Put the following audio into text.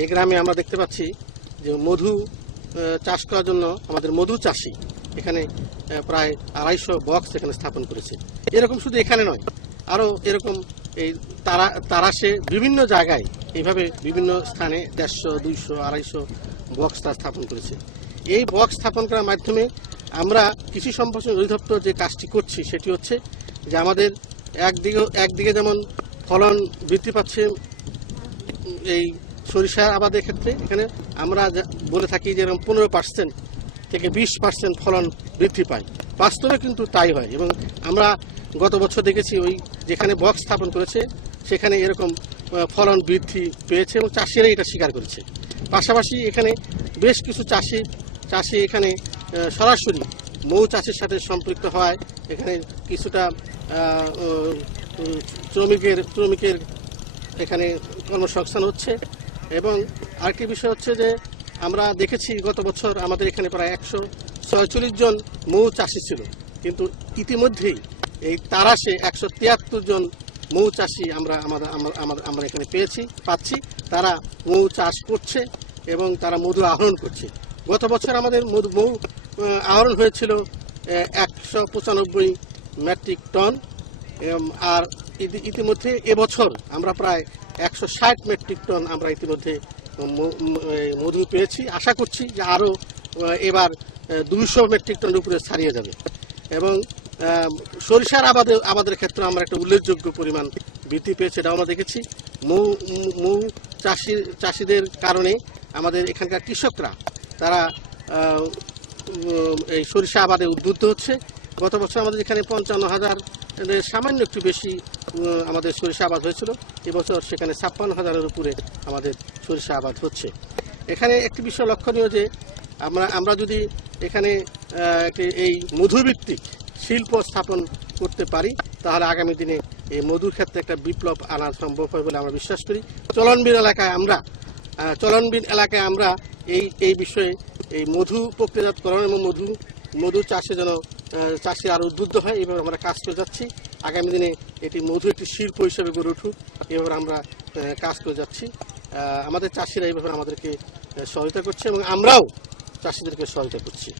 এই গ্রামে আমরা দেখতে পাচ্ছি যে মধু চাষ করার জন্য আমাদের মধু চাষি এখানে প্রায় 250 বক্স এখানে স্থাপন করেছে। এরকম শুধু এখানে নয়, আরও এরকম এই তারাশে বিভিন্ন জায়গায় এইভাবে বিভিন্ন স্থানে 150, 200, 250 বক্স তারা স্থাপন করেছে। এই বক্স স্থাপন করার মাধ্যমে আমরা কৃষি সম্প্রসারণ অধিদপ্তর যে কাজটি করছি সেটি হচ্ছে যে আমাদের একদিকে যেমন ফলন বৃদ্ধি পাচ্ছে এই সরিষা আবাদের ক্ষেত্রে, এখানে আমরা বলে থাকি যে এরকম 15% থেকে 20% ফলন বৃদ্ধি পায়। বাস্তবে কিন্তু তাই হয় এবং আমরা গত বছর দেখেছি ওই যেখানে বক্স স্থাপন করেছে সেখানে এরকম ফলন বৃদ্ধি পেয়েছে এবং চাষিরা এটা স্বীকার করেছে। পাশাপাশি এখানে বেশ কিছু চাষি এখানে সরাসরি মৌ চাষের সাথে সম্পৃক্ত হয়। এখানে কিছুটা শ্রমিকের এখানে কর্মসংস্থান হচ্ছে। এবং আরেকটি বিষয় হচ্ছে যে আমরা দেখেছি গত বছর আমাদের এখানে প্রায় 146 জন মৌ চাষি ছিল, কিন্তু ইতিমধ্যেই এই তারাশে 173 জন মৌ চাষি আমরা এখানে পাচ্ছি। তারা মৌ চাষ করছে এবং তারা মধু আহরণ করছে। গত বছর আমাদের মৌ আহরণ হয়েছিল 195 মেট্রিক টন, আর ইতিমধ্যে এবছর আমরা প্রায় 160 মেট্রিক টন আমরা ইতিমধ্যে মধু পেয়েছি। আশা করছি যে আরও এবার 200 মেট্রিক টনের উপরে ছাড়িয়ে যাবে। এবং সরিষার আবাদের ক্ষেত্রে আমরা একটা উল্লেখযোগ্য পরিমাণ বৃদ্ধি পেয়েছে, এটাও আমরা দেখেছি। মৌ চাষিদের কারণে আমাদের এখানকার কৃষকরা তারা এই সরিষা আবাদে উদ্বুদ্ধ হচ্ছে। গত বছর আমাদের এখানে 55,000 সামান্য একটু বেশি আমাদের সরিষা আবাদ হয়েছিল, এবছর সেখানে 56,000-এর উপরে আমাদের সরিষা আবাদ হচ্ছে। এখানে একটি বিষয় লক্ষণীয় যে আমরা যদি এখানে এই মধুভিত্তিক শিল্প স্থাপন করতে পারি তাহলে আগামী দিনে এই মধুর ক্ষেত্রে একটা বিপ্লব আনা সম্ভব হয় বলে আমরা বিশ্বাস করি। চলনবিল এলাকায় আমরা এই বিষয়ে এই মধু প্রক্রিয়াজাতকরণ এবং মধু চাষে যেন চাষি আরও উদ্বুদ্ধ হয়, এভাবে আমরা কাজ করে যাচ্ছি। আগামী দিনে মধু একটি শিল্প হিসেবে গড়ে উঠুক, এভাবে আমরা কাজ করে যাচ্ছি। আমাদের চাষিরা এইভাবে আমাদেরকে সহায়তা করছে এবং আমরাও চাষিদেরকে সহায়তা করছি।